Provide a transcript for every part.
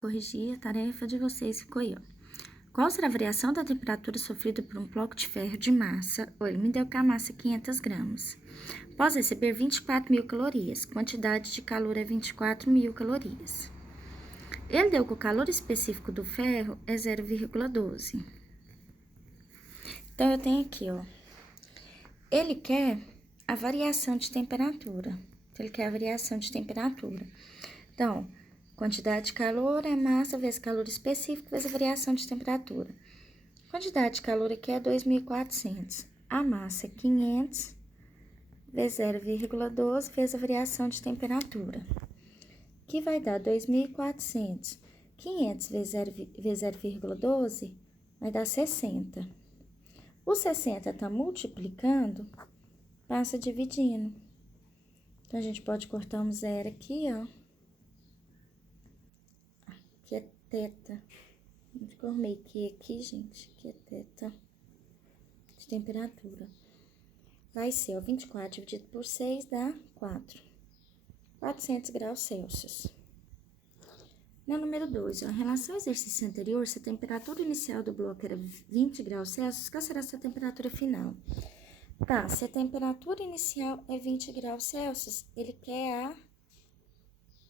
Corrigir a tarefa de vocês, ficou aí, ó. Qual será a variação da temperatura sofrida por um bloco de ferro de massa? Ele me deu que a massa é 500 gramas. Após receber 24.000 calorias, quantidade de calor é 24.000 calorias. Ele deu que o calor específico do ferro é 0,12. Então, eu tenho aqui, ó. Ele quer a variação de temperatura. Então, quantidade de calor é massa vezes calor específico vezes a variação de temperatura. Quantidade de calor aqui é 2.400. A massa é 500 vezes 0,12 vezes a variação de temperatura, que vai dar 2.400. 500 vezes 0,12 vai dar 60. O 60 está multiplicando, passa dividindo. Então, a gente pode cortar um zero aqui, ó. Aqui é teta. Formei aqui, gente, que é teta de temperatura. Vai ser, ó, 24 dividido por 6 dá 4. 400 graus Celsius. No número 2, ó, em relação ao exercício anterior, se a temperatura inicial do bloco era 20 graus Celsius, qual será a sua temperatura final? Tá, se a temperatura inicial é 20 graus Celsius, ele quer a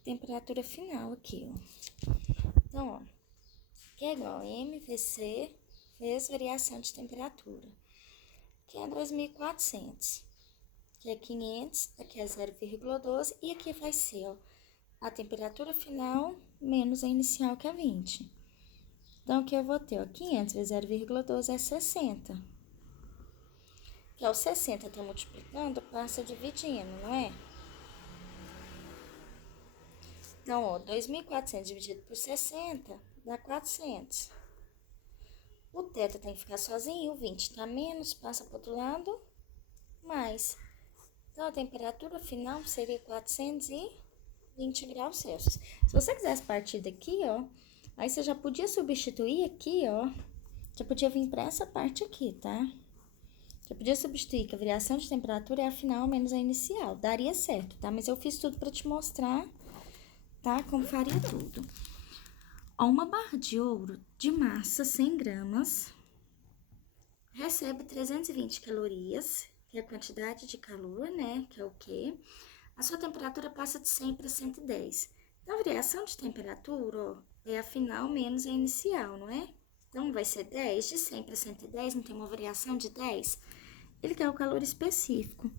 temperatura final aqui, ó. Então, ó, que é igual a MVC vezes variação de temperatura, que é 2.400, que é 500, aqui é 0,12, e aqui vai ser, ó, a temperatura final menos a inicial, que é 20. Então, aqui eu vou ter, ó, 500 vezes 0,12 é 60. Que é o 60 tá multiplicando, passa dividindo, não é? Então, ó, 2.400 dividido por 60 dá 400. O teta tem que ficar sozinho, o 20 tá menos, passa pro outro lado, mais. Então, a temperatura final seria 420 graus Celsius. Se você quisesse partir daqui, ó, aí você já podia substituir aqui, ó, já podia vir para essa parte aqui, tá? Já podia substituir que a variação de temperatura é a final menos a inicial. Daria certo, tá? Mas eu fiz tudo para te mostrar, tá? Como faria tudo. Ó, uma barra de ouro de massa 100 gramas recebe 320 calorias, que é a quantidade de calor, né? Que é o quê? A sua temperatura passa de 100 para 110. Então, a variação de temperatura, ó, é a final menos a inicial, não é? Então, vai ser 10, de 100 para 110, não tem uma variação de 10? Ele quer o calor específico.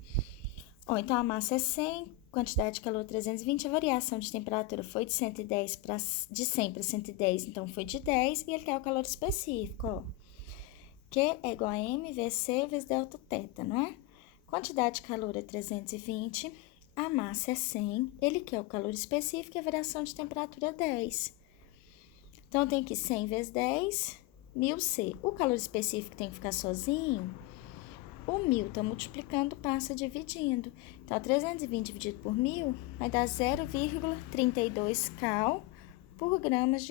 Ó, então, a massa é 100, quantidade de calor 320, a variação de temperatura foi de 110 para de 100 para 110, então foi de 10, e ele quer o calor específico, ó. Que é igual a MVC vezes delta teta, não é? Quantidade de calor é 320, a massa é 100, ele quer o calor específico e a variação de temperatura é 10. Então, tem que 100 vezes 10, 1000C. O calor específico tem que ficar sozinho. O 1000 tá multiplicando, passa dividindo. Então, 320 dividido por 1000 vai dar 0,32 cal por gramas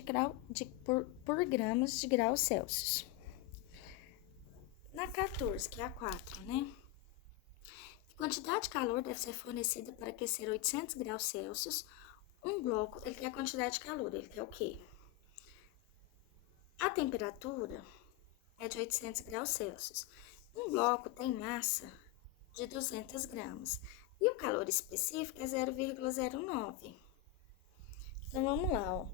por gramas de graus Celsius. Na 14, que é a 4, né? Quantidade de calor deve ser fornecida para aquecer 800 graus Celsius. Um bloco, ele quer a quantidade de calor, ele quer o quê? A temperatura é de 800 graus Celsius. Um bloco tem massa de 200 gramas. E o calor específico é 0,09. Então, vamos lá, ó.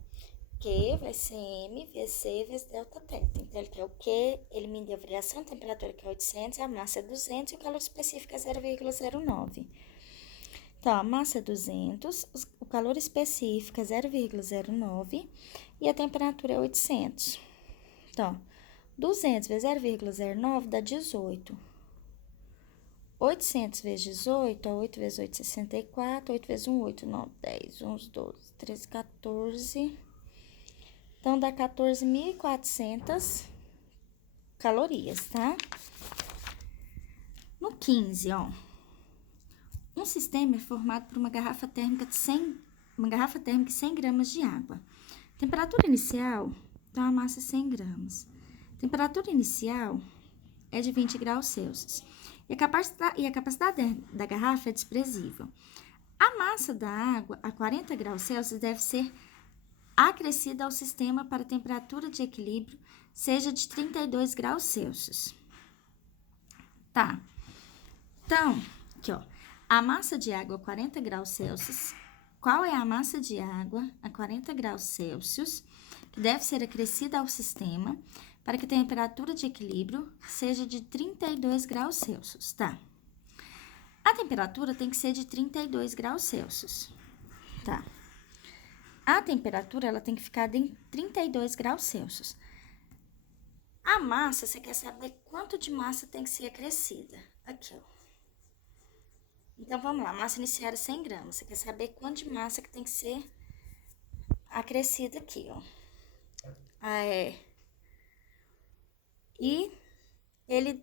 Q vai ser M vezes C vezes delta teta. Então, ele quer o Q, ele me deu a variação de temperatura, que é 800, a massa é 200 e o calor específico é 0,09. Então, a massa é 200, o calor específico é 0,09 e a temperatura é 800. Então, 200 vezes 0,09 dá 18. 800 vezes 18, 8 vezes 8, 64, 8 vezes 1, 8, 9, 10, 11, 12, 13, 14. Então, dá 14.400 calorias, tá? No 15, ó. Um sistema é formado por uma garrafa térmica de 100 gramas de água. Temperatura inicial, então a massa é 100 gramas. Temperatura inicial é de 20 graus Celsius. E a capacidade da garrafa é desprezível. A massa da água a 40 graus Celsius deve ser acrescida ao sistema para a temperatura de equilíbrio seja de 32 graus Celsius. Tá. Então, aqui, ó. A massa de água a 40 graus Celsius. Qual é a massa de água a 40 graus Celsius que deve ser acrescida ao sistema para que a temperatura de equilíbrio seja de 32 graus Celsius, tá? A temperatura tem que ser de 32 graus Celsius, tá? A temperatura, ela tem que ficar em 32 graus Celsius. A massa, você quer saber quanto de massa tem que ser acrescida? Aqui, ó. Então, vamos lá, massa inicial é 100 gramas. Você quer saber quanto de massa que tem que ser acrescida aqui, ó. E ele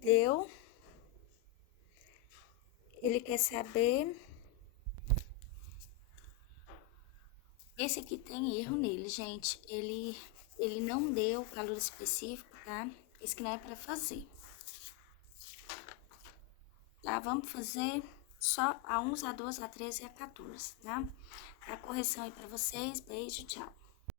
quer saber... Esse aqui tem erro nele, gente. Ele não deu o calor específico, tá? Esse que não é pra fazer. Tá? Vamos fazer só a 1, a 2, a 13 e a 14, tá? A correção aí pra vocês. Beijo, tchau.